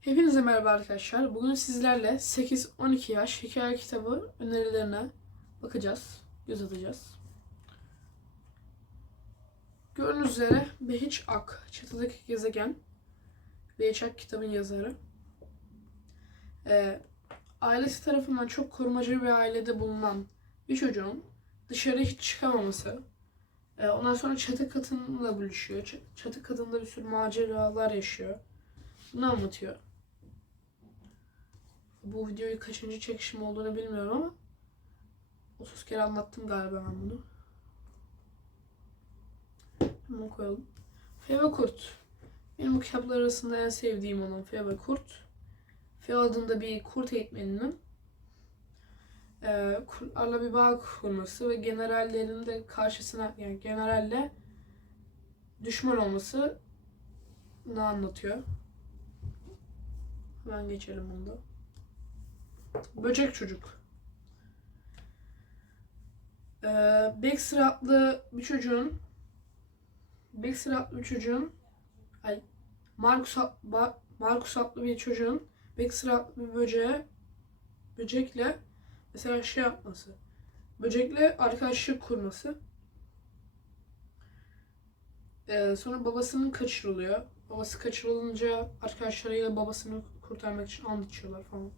Hepinize merhaba arkadaşlar. Bugün sizlerle 8-12 yaş hikaye kitabı önerilerine bakacağız, göz atacağız. Gördüğünüz üzere Behiç Ak, Çatıdaki Gezegen. Behiç Ak kitabın yazarı. Ee, ailesi tarafından çok korumacı bir ailede bulunan bir çocuğun dışarı hiç çıkamaması, ee, ondan sonra çatı kadınla buluşuyor. Çatı kadında bir sürü maceralar yaşıyor. Bunu anlatıyor. Bu videoyu kaçıncı çekişim olduğunu bilmiyorum ama 30 kere anlattım galiba ben bunu. Hemen koyalım. Fe ve Kurt. Benim bu kitaplar arasında en sevdiğim olan Fe ve Kurt. Fe adında bir kurt eğitmeninin e, kurtlarla bir bağ kurması ve generallerin de karşısına yani generalle düşman olması ne anlatıyor. Hemen geçelim bunu da. Böcek Çocuk. Ee, Baxter adlı bir çocuğun Baxter adlı bir çocuğun ay Ba- Marcus adlı bir çocuğun Baxter adlı bir böceğe böcekle mesela şey yapması böcekle arkadaşlık kurması Ee, sonra babasının kaçırılıyor. Babası kaçırılınca arkadaşlarıyla babasını kurtarmak için and içiyorlar falan.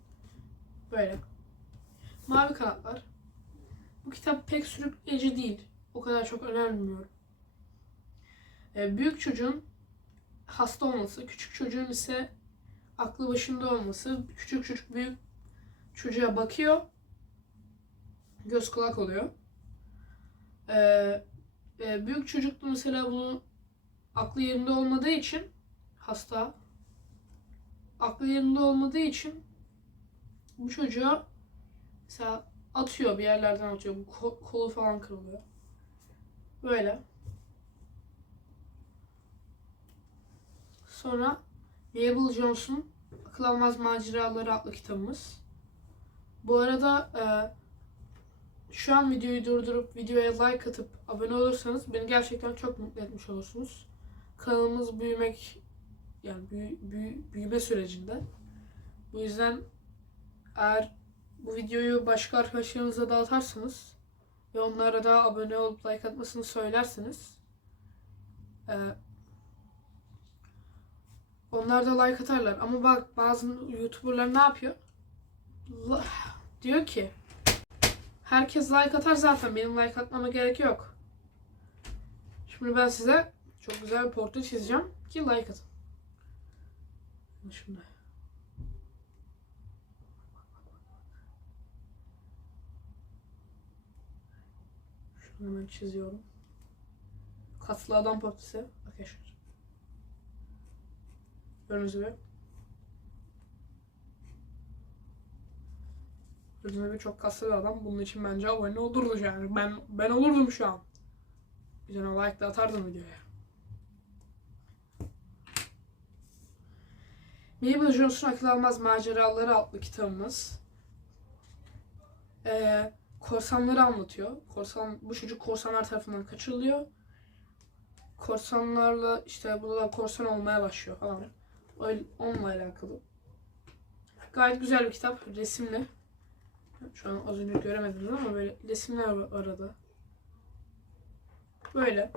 Böyle. Mavi Kanatlar. Bu kitap pek sürükleyici değil. O kadar çok önermiyorum. Ee, büyük çocuğun hasta olması, küçük çocuğun ise aklı başında olması. Küçük çocuk büyük çocuğa bakıyor. Göz kulak oluyor. Ee, e, büyük çocuk da mesela bunu aklı yerinde olmadığı için hasta aklı yerinde olmadığı için bu çocuğa mesela atıyor bir yerlerden atıyor. Bu ko- kolu falan kırılıyor. Böyle. Sonra Mabel Jones'un Akıl Almaz Maceraları adlı kitabımız. Bu arada e, şu an videoyu durdurup videoya like atıp abone olursanız beni gerçekten çok mutlu etmiş olursunuz. Kanalımız büyümek yani büyü, büyü- büyüme sürecinde. Bu yüzden eğer bu videoyu başka arkadaşlarınıza dağıtarsanız ve onlara da abone olup like atmasını söylerseniz e, onlar da like atarlar. Ama bak bazı YouTuber'lar ne yapıyor? Diyor ki herkes like atar zaten benim like atmama gerek yok. Şimdi ben size çok güzel bir portre çizeceğim ki like atın. Şimdi. Hemen çiziyorum. Kaslı adam portresi arkadaşlar. Gördüğünüz gibi. Gördüğünüz gibi çok kaslı bir adam. Bunun için bence abone olurdu yani. Ben ben olurdum şu an. Bir tane like de atardım videoya. Mabel Jones'un Akıl Almaz Maceraları adlı kitabımız. Ee, korsanları anlatıyor. Korsan, bu çocuk korsanlar tarafından kaçırılıyor. Korsanlarla işte burada korsan olmaya başlıyor falan. Öyle, onunla alakalı. Gayet güzel bir kitap. Resimli. Şu an az önce göremediniz ama böyle resimler var arada. Böyle.